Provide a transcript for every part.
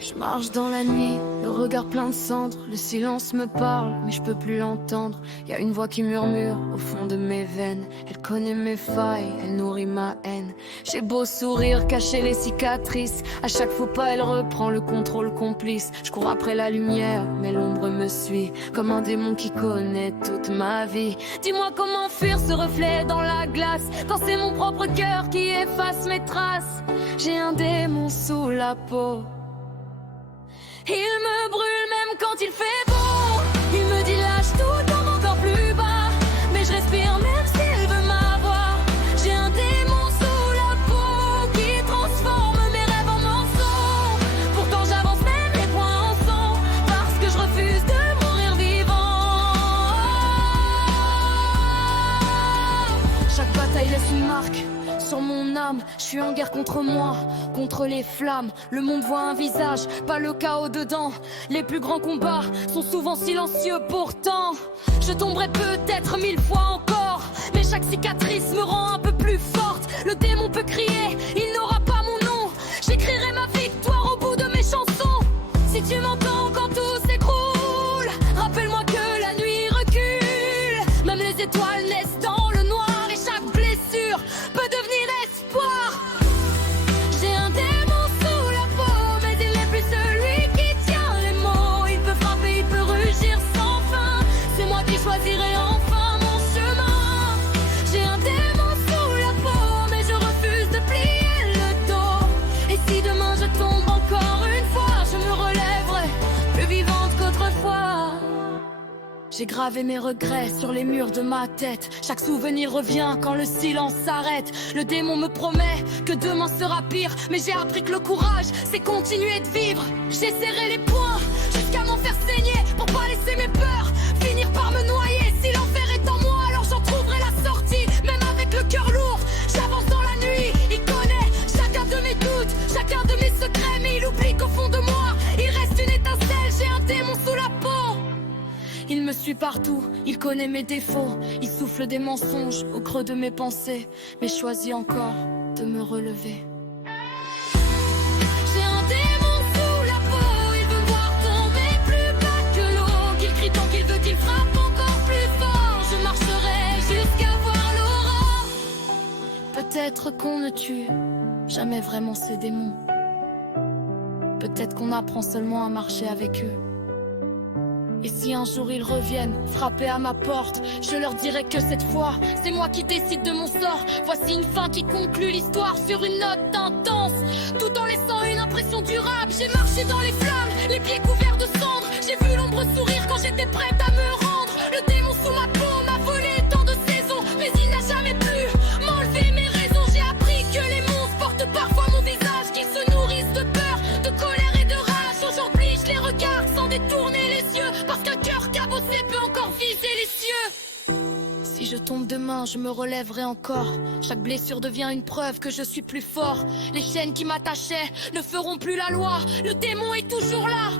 Je marche dans la nuit, le regard plein de cendres. Le silence me parle, mais je peux plus l'entendre. Y a une voix qui murmure au fond de mes veines. Elle connaît mes failles, elle nourrit ma haine. J'ai beau sourire, cacher les cicatrices. À chaque faux pas, elle reprend le contrôle complice. Je cours après la lumière, mais l'ombre me suit. Comme un démon qui connaît toute ma vie. Dis-moi comment fuir ce reflet dans la glace, quand c'est mon propre cœur qui efface mes traces. J'ai un démon sous la peau. Il me brûle même quand il fait beau. Il me dit lâche tout, tombe encore plus bas. Mais je respire même s'il veut m'avoir. J'ai un démon sous la peau qui transforme mes rêves en mensonges. Pourtant j'avance même les poings en sang, parce que je refuse de mourir vivant. Chaque bataille laisse une marque sur mon âme. Je suis en guerre contre moi, contre les flammes. Le monde voit un visage, pas le chaos dedans. Les plus grands combats sont souvent silencieux. Pourtant, je tomberai peut-être 1000 fois encore, mais chaque cicatrice me rend un peu plus forte. Le démon peut crier, il n'aura pas mon nom. J'écrirai ma victoire au bout de mes chansons. Si tu m'entends quand tout s'écroule, rappelle-moi que la nuit recule. Même les étoiles naissent dans le noir, et chaque blessure peut devenir espoir. J'ai un démon sous la peau, mais il n'est plus celui qui tient les mots. Il peut frapper, il peut rugir sans fin. C'est moi qui choisirai enfin mon chemin. J'ai un démon sous la peau, mais je refuse de plier le dos. Et si demain je tombe encore une fois, je me relèverai plus vivante qu'autrefois. J'ai gravé mes regrets sur les murs de ma tête. Chaque souvenir revient quand le silence s'arrête. Le démon me promet que demain sera pire, mais j'ai appris que le courage, c'est continuer de vivre. J'ai serré les poings jusqu'à m'en faire saigner, pour pas laisser mes peurs finir par me noyer. Si l'enfer est en moi, alors j'en trouverai la sortie. Même avec le cœur lourd, j'avance dans la nuit. Il connaît chacun de mes doutes, chacun de mes secrets, mais il oublie qu'au fond de moi, il reste une étincelle. J'ai un démon sous la peau. Il me suit partout, il connaît mes défauts. Il souffle des mensonges au creux de mes pensées, mais choisit encore de me relever. J'ai un démon sous la peau, il veut me voir tomber plus bas que l'eau. Qu'il crie tant qu'il veut, qu'il frappe encore plus fort. Je marcherai jusqu'à voir l'aurore. Peut-être qu'on ne tue jamais vraiment ces démons. Peut-être qu'on apprend seulement à marcher avec eux. Et si un jour ils reviennent, frapper à ma porte, je leur dirai que cette fois, c'est moi qui décide de mon sort. Voici une fin qui conclut l'histoire sur une note intense, tout en laissant une impression durable. J'ai marché dans les flammes, les pieds couverts de cendres. J'ai vu l'ombre sourire quand j'étais prête à me rendre. Le démon sous ma peau m'a volé tant de saisons, mais il n'a jamais pu m'enlever mes raisons. J'ai appris que les monstres portent parfois mon visage, qu'ils se nourrissent de peur, de colère et de rage. Aujourd'hui je les regarde sans détourner les yeux, parce qu'un cœur cabossé peut encore viser les cieux. Si je tombe demain, je me relèverai encore. Chaque blessure devient une preuve que je suis plus fort. Les chaînes qui m'attachaient ne feront plus la loi. Le démon est toujours là,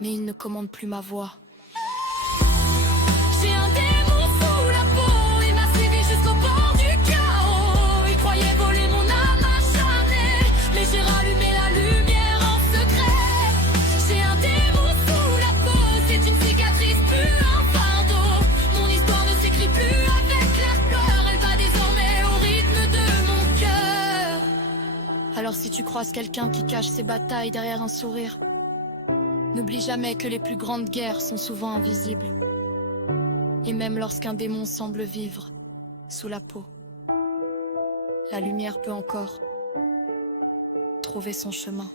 mais il ne commande plus ma voix. J'ai un démon sous la peau, il m'a suivi jusqu'au bord du chaos. Il croyait voler mon âme acharnée, mais j'ai rallumé la lumière en secret. J'ai un démon sous la peau, c'est une cicatrice plus un fardeau. Mon histoire ne s'écrit plus avec l'air pleurs, elle va désormais au rythme de mon cœur. Alors si tu croises quelqu'un qui cache ses batailles derrière un sourire, n'oublie jamais que les plus grandes guerres sont souvent invisibles. Et même lorsqu'un démon semble vivre sous la peau, la lumière peut encore trouver son chemin.